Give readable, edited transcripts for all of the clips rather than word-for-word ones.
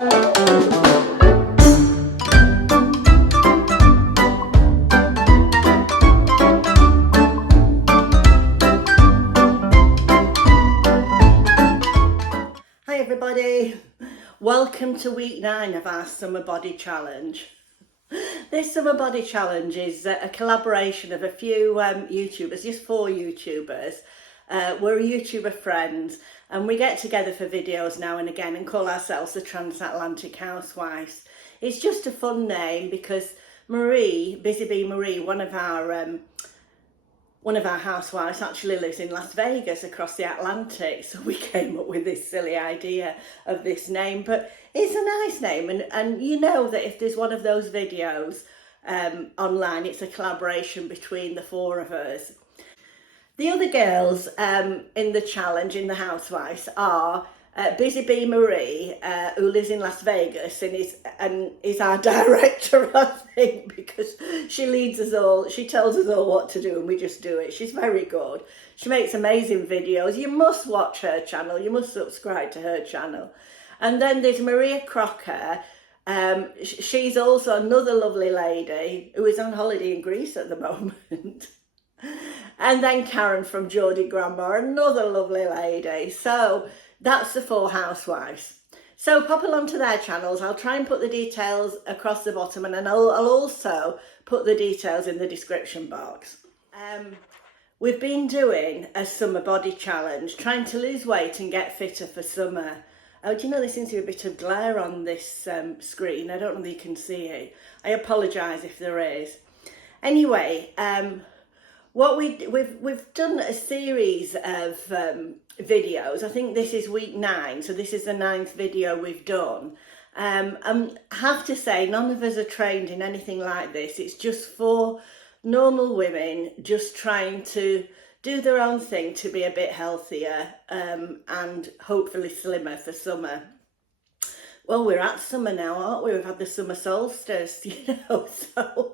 Hi everybody, welcome to week 9 of our summer body challenge. This summer body challenge is a collaboration of a few YouTubers, just 4 YouTubers. We're YouTuber friends and we get together for videos now and again and call ourselves the Transatlantic Housewives. It's just a fun name because Marie, Busy Bee Marie, one of our housewives actually lives in Las Vegas across the Atlantic, so we came up with this silly idea of this name, but it's a nice name, and you know that if there's one of those videos online, it's a collaboration between the 4 of us. The other girls in the challenge, in the housewives, are Busy Bee Marie, who lives in Las Vegas and is our director, I think, because she leads us all. She tells us all what to do and we just do it. She's very good. She makes amazing videos. You must watch her channel. You must subscribe to her channel. And then there's Maria Crocker. She's also another lovely lady who is on holiday in Greece at the moment. And then Karen from Geordie Grandma, another lovely lady. So that's the 4 housewives. So pop along to their channels. I'll try and put the details across the bottom, and then I'll also put the details in the description box. We've been doing a summer body challenge, trying to lose weight and get fitter for summer. Oh, do you know there seems to be a bit of glare on this screen? I don't know if you can see it. I apologise if there is. Anyway, what we've done a series of videos. I think this is week 9, so this is the 9th video we've done. I have to say, none of us are trained in anything like this. It's just 4 normal women just trying to do their own thing to be a bit healthier and hopefully slimmer for summer. Well, we're at summer now, aren't we? We've had the summer solstice, you know, so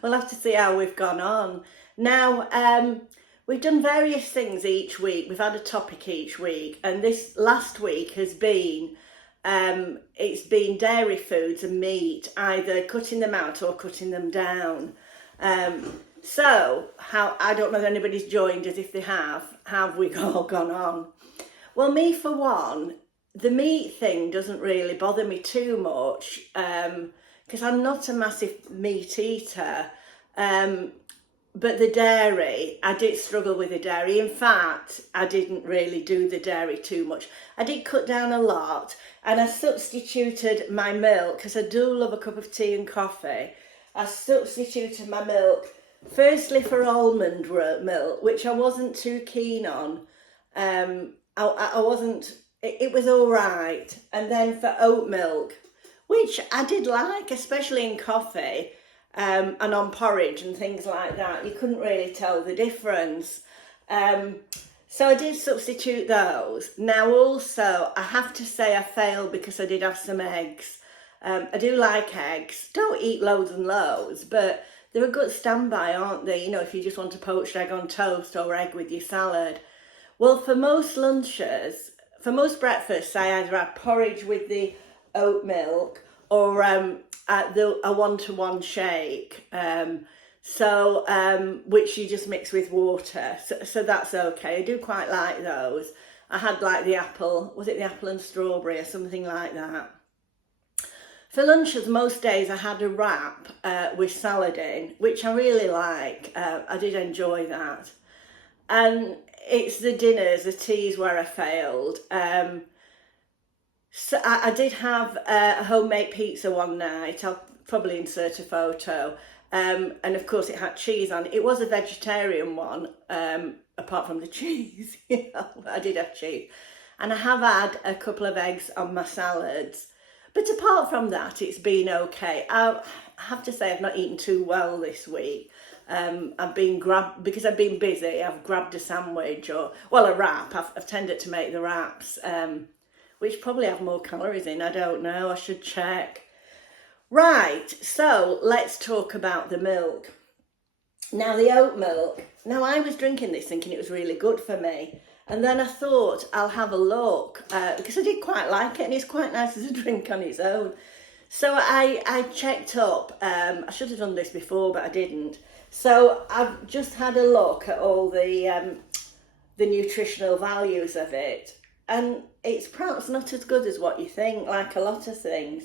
we'll have to see how we've gone on. Now, we've done various things each week. We've had a topic each week, and this last week has been, it's been dairy foods and meat, either cutting them out or cutting them down. So, I don't know if anybody's joined us. If they have we all gone on? Well, me for one, the meat thing doesn't really bother me too much, because I'm not a massive meat eater, but the dairy, I did struggle with the dairy. In fact, I didn't really do the dairy too much. I did cut down a lot, and I substituted my milk, because I do love a cup of tea and coffee. I substituted my milk firstly for almond milk, which I wasn't too keen on. I wasn't, it was all right. And then for oat milk, which I did like, especially in coffee and on porridge and things like that. You couldn't really tell the difference. So I did substitute those. Now also, I have to say I failed because I did have some eggs. I do like eggs. Don't eat loads and loads, but they're a good standby, aren't they? You know, if you just want a poached egg on toast or egg with your salad. Well, for most lunches, for most breakfasts, I either have porridge with the oat milk or a 1-to-1 shake, which you just mix with water, so that's okay. I do quite like those. I had like the apple, was it the apple and strawberry or something like that. For lunches, most days I had a wrap with salad in, which I really like. I did enjoy that. And it's the dinners, the teas where I failed. So I did have a homemade pizza one night. I'll probably insert a photo. And of course it had cheese on it. It was a vegetarian one, apart from the cheese. You know, I did have cheese. And I have had a couple of eggs on my salads. But apart from that, it's been okay. I have to say I've not eaten too well this week. I've been because I've been busy, I've grabbed a sandwich or, well, a wrap. I've tended to make the wraps, which probably have more calories in. I don't know, I should check. Right, so let's talk about the milk. Now, the oat milk. Now, I was drinking this thinking it was really good for me. And then I thought I'll have a look because I did quite like it, and it's quite nice as a drink on its own. So I checked up, I should have done this before, but I didn't. So I've just had a look at all the nutritional values of it, and it's perhaps not as good as what you think, like a lot of things.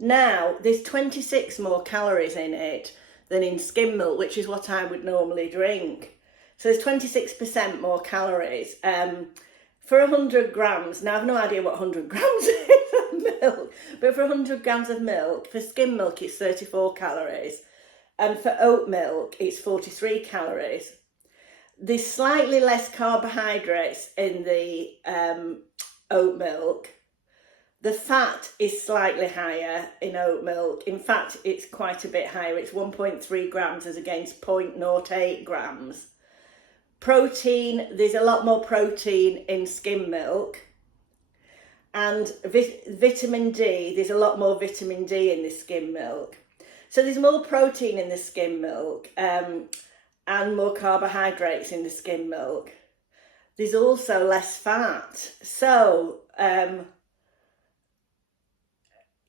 Now, there's 26 more calories in it than in skim milk, which is what I would normally drink. So there's 26% more calories. For 100 grams, now I've no idea what 100 grams is of milk, but for 100 grams of milk, for skim milk it's 34 calories, and for oat milk it's 43 calories. There's slightly less carbohydrates in the oat milk. The fat is slightly higher in oat milk. In fact, it's quite a bit higher. It's 1.3 grams as against 0.08 grams. Protein, there's a lot more protein in skim milk. And vitamin D, there's a lot more vitamin D in the skim milk. So there's more protein in the skim milk and more carbohydrates in the skim milk. There's also less fat. So,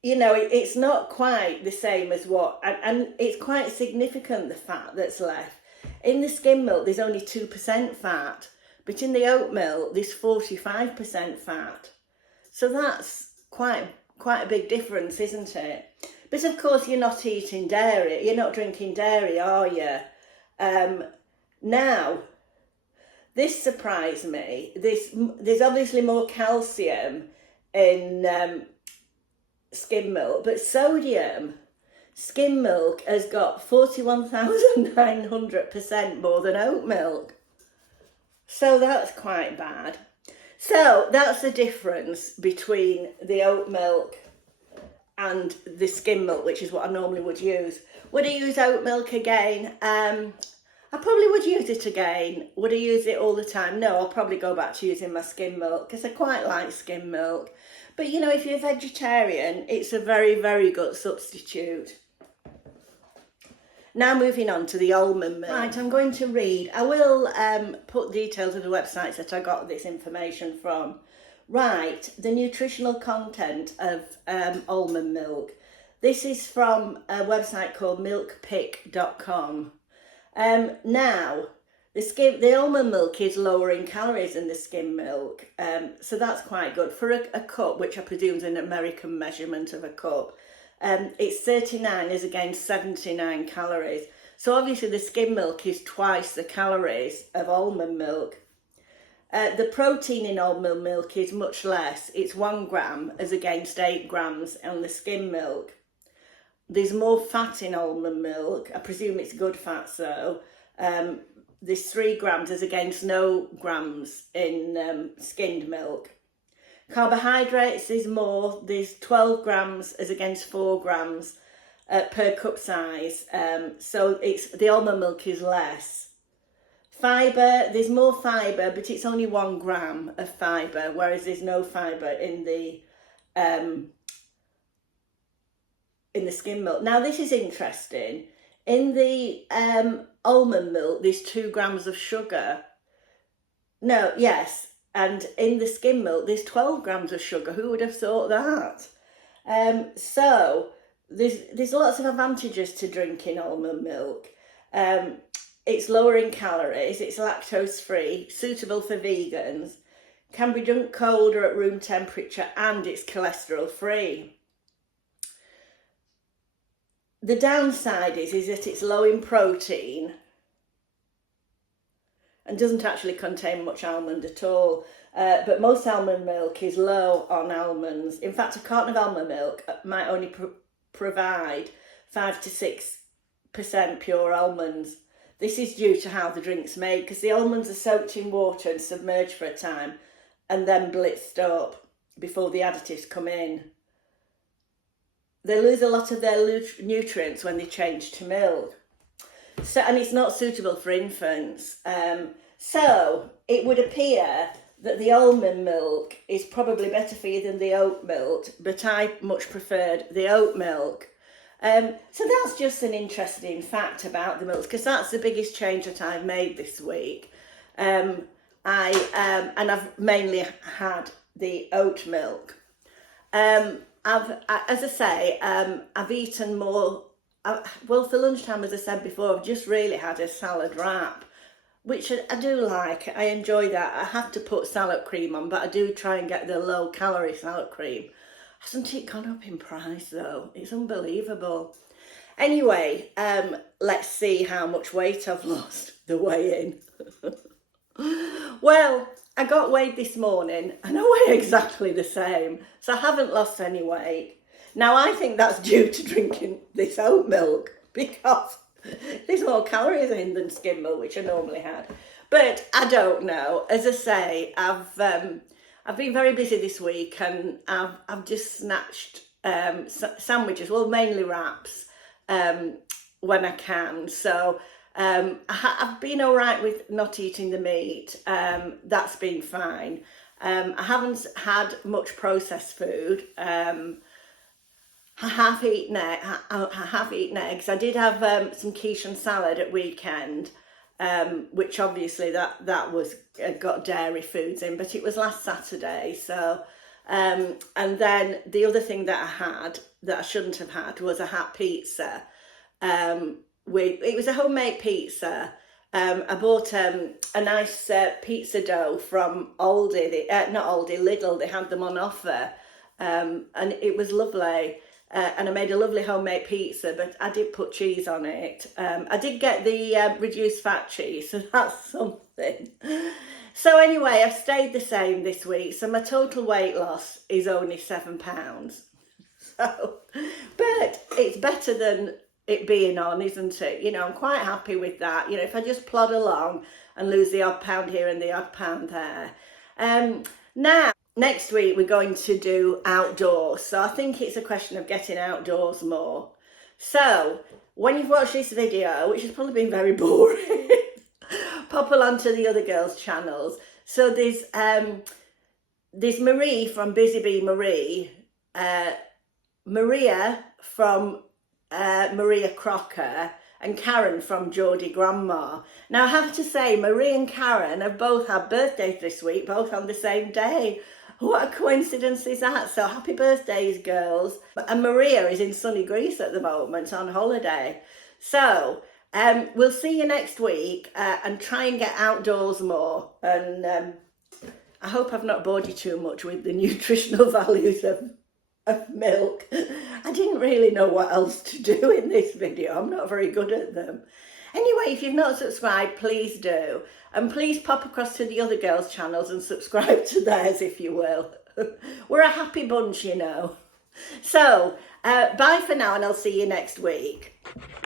you know, it's not quite the same as what, and it's quite significant, the fat that's left. In the skim milk, there's only 2% fat, but in the oat milk, there's 45% fat. So that's quite a big difference, isn't it? But of course, you're not eating dairy. You're not drinking dairy, are you? Now, this surprised me. There's obviously more calcium in skim milk, but sodium, skim milk has got 41,900% more than oat milk. So that's quite bad. So that's the difference between the oat milk and the skim milk, which is what I normally would use. Would I use oat milk again? I probably would use it again. Would I use it all the time? No, I'll probably go back to using my skim milk because I quite like skim milk. But you know, if you're a vegetarian, it's a very, very good substitute. Now moving on to the almond milk. Right, I'm going to read. I will put details of the websites that I got this information from. Right, the nutritional content of almond milk. This is from a website called milkpick.com. Now, the almond milk is lower in calories than the skim milk, so that's quite good. For a cup, which I presume is an American measurement of a cup, it's 39 as against 79 calories. So obviously the skim milk is twice the calories of almond milk. The protein in almond milk is much less. It's 1 gram as against 8 grams on the skim milk. There's more fat in almond milk. I presume it's good fat, so there's 3 grams as against no grams in skimmed milk. Carbohydrates is more. There's 12 grams as against 4 grams per cup size. So the almond milk is less. Fibre, there's more fibre, but it's only 1 gram of fibre, whereas there's no fibre in the skim milk. Now this is interesting. In the almond milk, there's 2 grams of sugar. No, yes, and in the skim milk, there's 12 grams of sugar. Who would have thought that? So there's lots of advantages to drinking almond milk. It's lower in calories, it's lactose free, suitable for vegans, can be drunk cold or at room temperature, and it's cholesterol free. The downside is that it's low in protein and doesn't actually contain much almond at all. But most almond milk is low on almonds. In fact, a carton of almond milk might only provide 5 to 6% pure almonds. This is due to how the drink's made, because the almonds are soaked in water and submerged for a time and then blitzed up before the additives come in. They lose a lot of their nutrients when they change to milk. So, and it's not suitable for infants. So it would appear that the almond milk is probably better for you than the oat milk, but I much preferred the oat milk. So that's just an interesting fact about the milk, because that's the biggest change that I've made this week. And and I've mainly had the oat milk. As I say, I've eaten more. Well, for lunchtime, as I said before, I've just really had a salad wrap, which I do like. I enjoy that. I have to put salad cream on, but I do try and get the low calorie salad cream. Hasn't it gone up in price though? It's unbelievable. Anyway, let's see how much weight I've lost, the weigh-in. Well, I got weighed this morning and I weigh exactly the same, so I haven't lost any weight. Now, I think that's due to drinking this oat milk because there's more calories in than skim milk, which I normally had. But I don't know. As I say, I've been very busy this week, and I've just snatched sandwiches, well, mainly wraps, when I can. So I've been all right with not eating the meat. That's been fine. I haven't had much processed food. I have eaten eggs. I did have some quiche and salad at weekend, which obviously that was got dairy foods in, but it was last Saturday. So, and then the other thing that I had that I shouldn't have had was a hot pizza. It was a homemade pizza. I bought a nice pizza dough from Aldi, not Aldi, Lidl. They had them on offer, and it was lovely. And I made a lovely homemade pizza, but I did put cheese on it. I did get the reduced fat cheese, so that's something. So anyway, I've stayed the same this week, so my total weight loss is only £7. So, but it's better than it being on, isn't it? You know, I'm quite happy with that. You know, if I just plod along and lose the odd pound here and the odd pound there. Now, next week we're going to do outdoors, so I think it's a question of getting outdoors more. So when you've watched this video, which has probably been very boring, pop along to the other girls' channels. So there's Marie from Busy Bee Marie, Maria from Maria Crocker, and Karen from Geordie Grandma. Now I have to say, Marie and Karen have both had birthdays this week, both on the same day. What a coincidence is that? So happy birthdays, girls. And Maria is in sunny Greece at the moment on holiday. So we'll see you next week and try and get outdoors more. And I hope I've not bored you too much with the nutritional values of milk. I didn't really know what else to do in this video. I'm not very good at them. Anyway, if you've not subscribed, please do. And please pop across to the other girls' channels and subscribe to theirs if you will. We're a happy bunch, you know. So, bye for now, and I'll see you next week.